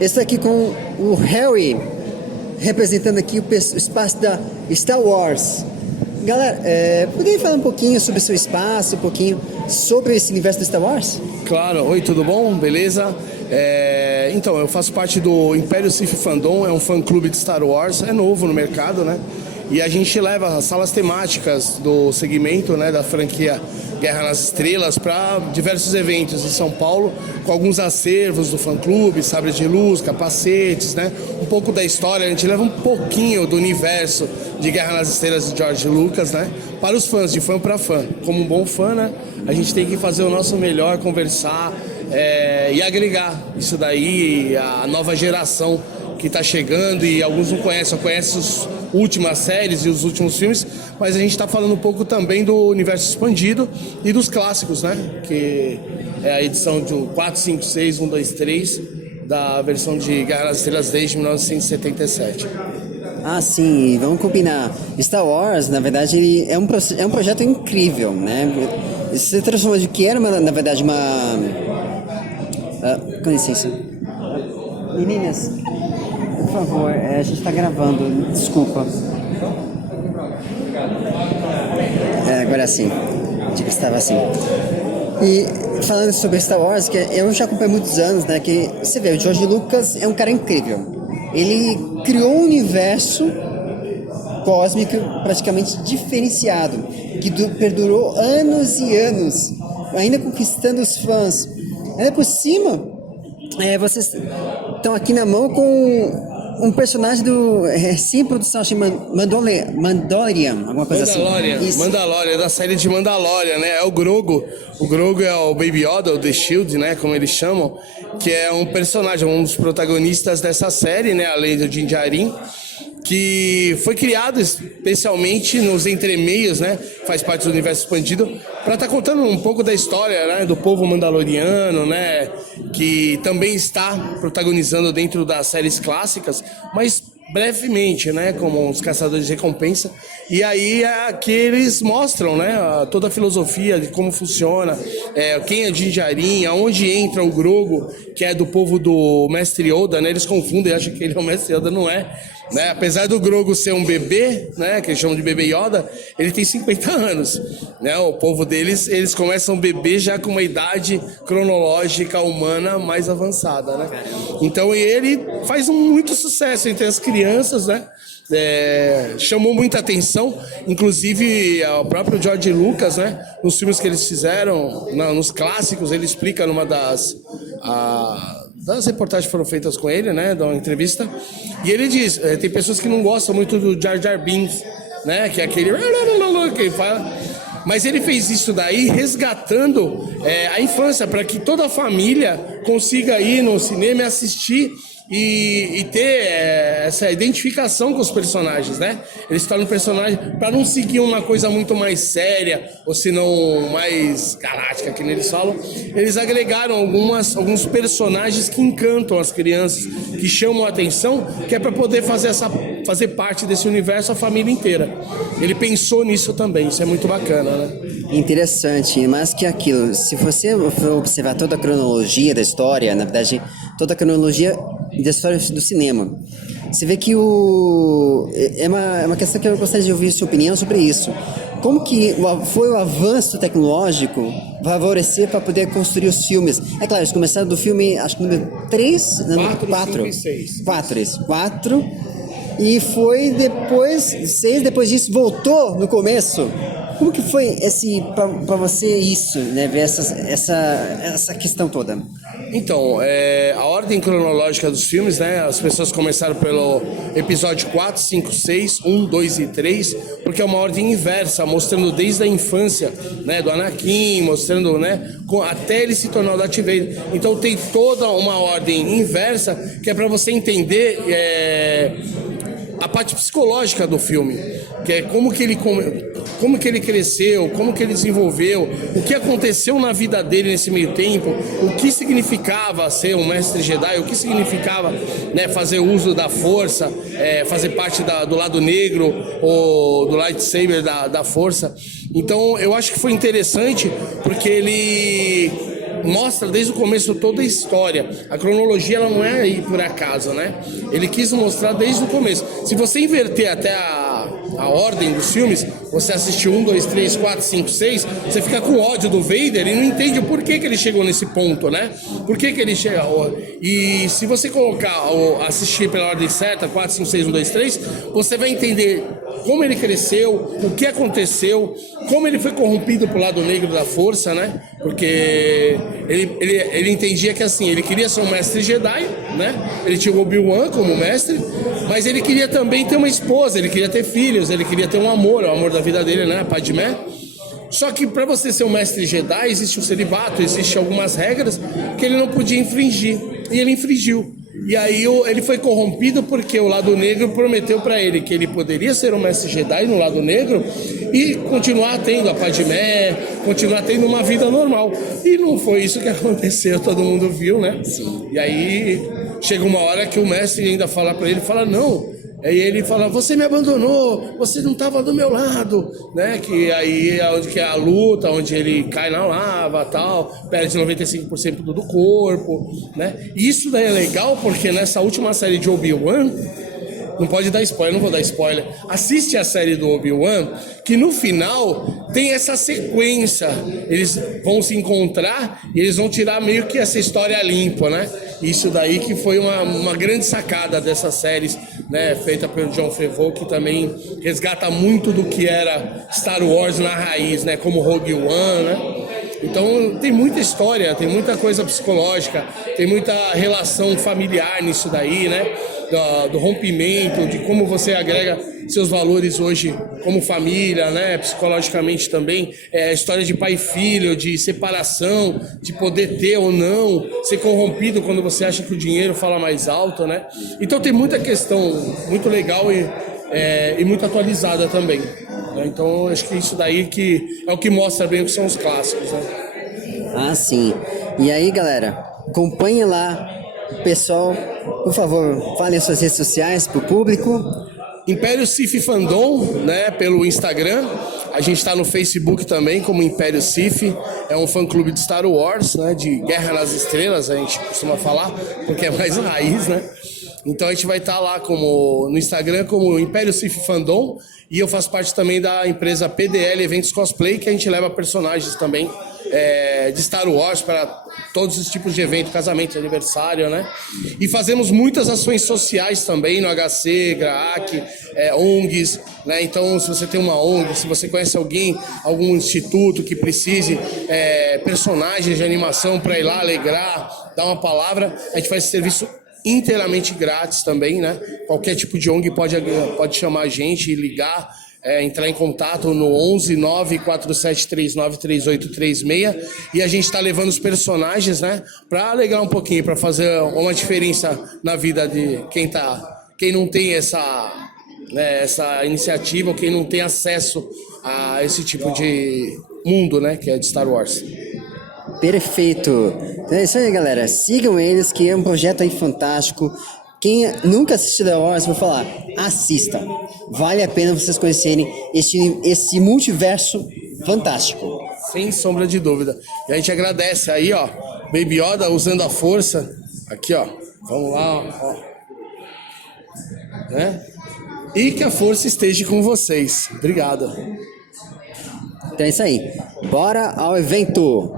Estou aqui com o Harry, representando aqui o espaço da Star Wars. Galera, poderia falar um pouquinho sobre o seu espaço, um pouquinho sobre esse universo do Star Wars? Claro. Oi, tudo bom? Beleza? Então, eu faço parte do Império Sith Fandom, é um fã-clube de Star Wars, é novo no mercado, né? E a gente leva as salas temáticas do segmento, né, da franquia Guerra nas Estrelas para diversos eventos em São Paulo, com alguns acervos do fã-clube, sabres de luz, capacetes, né? Um pouco da história, a gente leva um pouquinho do universo de Guerra nas Estrelas de George Lucas, né? Para os fãs, de fã para fã. Como um bom fã, né? A gente tem que fazer o nosso melhor, conversar e agregar isso daí, a nova geração que está chegando, e alguns não conhecem, só conhecem as últimas séries e os últimos filmes, mas a gente está falando um pouco também do universo expandido e dos clássicos, né? Que é a edição do 4, 5, 6, 1, 2, 3 da versão de Guerra nas Estrelas desde 1977. Ah, sim, vamos combinar. Star Wars, na verdade, ele é um projeto incrível, né? Se transformou de que era, na verdade, com licença. Meninas, por favor, a gente está gravando, desculpa. Agora sim, digo que estava assim. E falando sobre Star Wars, que eu já acompanho há muitos anos, né? Que você vê, o George Lucas é um cara incrível. Ele criou um universo cósmico praticamente diferenciado, que perdurou anos e anos, ainda conquistando os fãs. Ainda por cima, vocês estão aqui na mão com um personagem do sim, produção, acho que Mandalorian, alguma coisa assim. Mandalorian, da série de Mandalorian, né? É o Grogu. O Grogu é o Baby Yoda, o The Shield, né? Como eles chamam, que é um personagem, um dos protagonistas dessa série, né? Além do Din Djarin, que foi criado especialmente nos entremeios, né? Faz parte do universo expandido, para estar contando um pouco da história, né? Do povo mandaloriano, né? Que também está protagonizando dentro das séries clássicas, mas brevemente, né, como os caçadores de recompensa. E aí aqui eles mostram, né, toda a filosofia de como funciona, quem é Din Djarin, aonde entra o Grogu, que é do povo do Mestre Yoda, né? Eles confundem, acham que ele é o Mestre Yoda, não é, né? Apesar do Grogu ser um bebê, né, que eles chamam de bebê Yoda, ele tem 50 anos, né? O povo deles, eles começam bebê já com uma idade cronológica humana mais avançada, né? Então ele faz muito sucesso entre as crianças, né? Chamou muita atenção, inclusive o próprio George Lucas, né? Nos filmes que eles fizeram, nos clássicos, ele explica numa das reportagens que foram feitas com ele, né? Da entrevista, e ele diz, tem pessoas que não gostam muito do Jar Jar Binks, né? Que é aquele que ele fala. Mas ele fez isso daí resgatando a infância, para que toda a família consiga ir no cinema e assistir e ter essa identificação com os personagens, né? Eles tornam personagem para não seguir uma coisa muito mais séria, ou se não mais galáctica, que eles falam. Eles agregaram alguns personagens que encantam as crianças, que chamam a atenção, que é para poder fazer parte desse universo a família inteira. Ele pensou nisso também, isso é muito bacana, né? Interessante, mas que aquilo, se você for observar toda a cronologia da história, na verdade, toda a cronologia da história do cinema, você vê que é uma questão que eu gostaria de ouvir sua opinião sobre isso. Como que foi o avanço tecnológico favorecer para poder construir os filmes? É claro, eles começaram do filme, acho que número 3, 4 e 6. 4, e foi depois, 6, depois disso voltou no começo. Como que foi para você isso, né, ver essa questão toda? Então, a ordem cronológica dos filmes, né? As pessoas começaram pelo episódio 4, 5, 6, 1, 2 e 3, porque é uma ordem inversa, mostrando desde a infância, né, do Anakin, mostrando, né, até ele se tornar o Darth Vader. Então tem toda uma ordem inversa, que é para você entender a parte psicológica do filme, que é como que ele cresceu, como que ele desenvolveu, o que aconteceu na vida dele nesse meio tempo, o que significava ser um mestre Jedi, o que significava, né, fazer uso da força, fazer parte do lado negro ou do lightsaber da força. Então eu acho que foi interessante porque ele mostra desde o começo toda a história. A cronologia ela não é aí por acaso, né? Ele quis mostrar desde o começo. Se você inverter até a ordem dos filmes, você assiste 1, 2, 3, 4, 5, 6, você fica com ódio do Vader e não entende o porquê que ele chegou nesse ponto, né? Por que ele chegou? E se você colocar, assistir pela ordem certa, 4, 5, 6, 1, 2, 3, você vai entender como ele cresceu, o que aconteceu, como ele foi corrompido pro lado negro da força, né? Porque ele entendia que assim, ele queria ser um mestre Jedi, né? Ele tinha o Obi-Wan como mestre, mas ele queria também ter uma esposa, ele queria ter filhos, ele queria ter um amor, o amor da vida dele, né? Padmé. Só que para você ser um mestre Jedi, existe o celibato, existe algumas regras que ele não podia infringir, e ele infringiu. E aí ele foi corrompido porque o lado negro prometeu para ele que ele poderia ser um mestre Jedi no lado negro e continuar tendo a Padmé, continuar tendo uma vida normal. E não foi isso que aconteceu, todo mundo viu, né? Sim. E aí chega uma hora que o mestre ainda fala para ele, fala, não... Aí ele fala, você me abandonou, você não estava do meu lado, né? Que aí é onde que é a luta, onde ele cai na lava tal, perde 95% do corpo, né? E isso daí é legal porque nessa última série de Obi-Wan, não pode dar spoiler, não vou dar spoiler. Assiste a série do Obi-Wan, que no final tem essa sequência. Eles vão se encontrar e eles vão tirar meio que essa história limpa, né? Isso daí que foi uma grande sacada dessas séries, né? Feita pelo Jon Favreau, que também resgata muito do que era Star Wars na raiz, né? Como Rogue One, né? Então tem muita história, tem muita coisa psicológica, tem muita relação familiar nisso daí, né? Do rompimento, de como você agrega seus valores hoje como família, né? Psicologicamente também, a história de pai e filho, de separação, de poder ter ou não, ser corrompido quando você acha que o dinheiro fala mais alto, né? Então tem muita questão muito legal e muito atualizada também. Então acho que isso daí que é o que mostra bem o que são os clássicos, né? Ah, sim. E aí, galera, acompanhe lá o pessoal, por favor, falem as suas redes sociais pro público. Império Sith Fandom, né, pelo Instagram. A gente está no Facebook também como Império Sith. É um fã-clube de Star Wars, né, de Guerra nas Estrelas, a gente costuma falar, porque é mais raiz, né? Então a gente vai estar lá no Instagram como Império Sith Fandom. E eu faço parte também da empresa PDL Eventos Cosplay, que a gente leva personagens também de Star Wars para todos os tipos de evento, casamento, aniversário, né? E fazemos muitas ações sociais também no HC, GRAAC, ONGs, né? Então, se você tem uma ONG, se você conhece alguém, algum instituto que precise personagens de animação para ir lá alegrar, dar uma palavra, a gente faz esse serviço inteiramente grátis também, né? Qualquer tipo de ONG pode chamar a gente e ligar, entrar em contato no 11 94739 3836 e a gente está levando os personagens, né? Para alegrar um pouquinho, para fazer uma diferença na vida de quem não tem essa iniciativa, ou quem não tem acesso a esse tipo de mundo, né? Que é de Star Wars. Perfeito. Então é isso aí, galera. Sigam eles, que é um projeto aí fantástico. Quem nunca assistiu Star Wars, vou falar, assista. Vale a pena vocês conhecerem esse multiverso fantástico. Sem sombra de dúvida. E a gente agradece aí, ó, Baby Yoda usando a força. Aqui, ó. Vamos lá, ó. Né? E que a força esteja com vocês. Obrigado. Então é isso aí. Bora ao evento.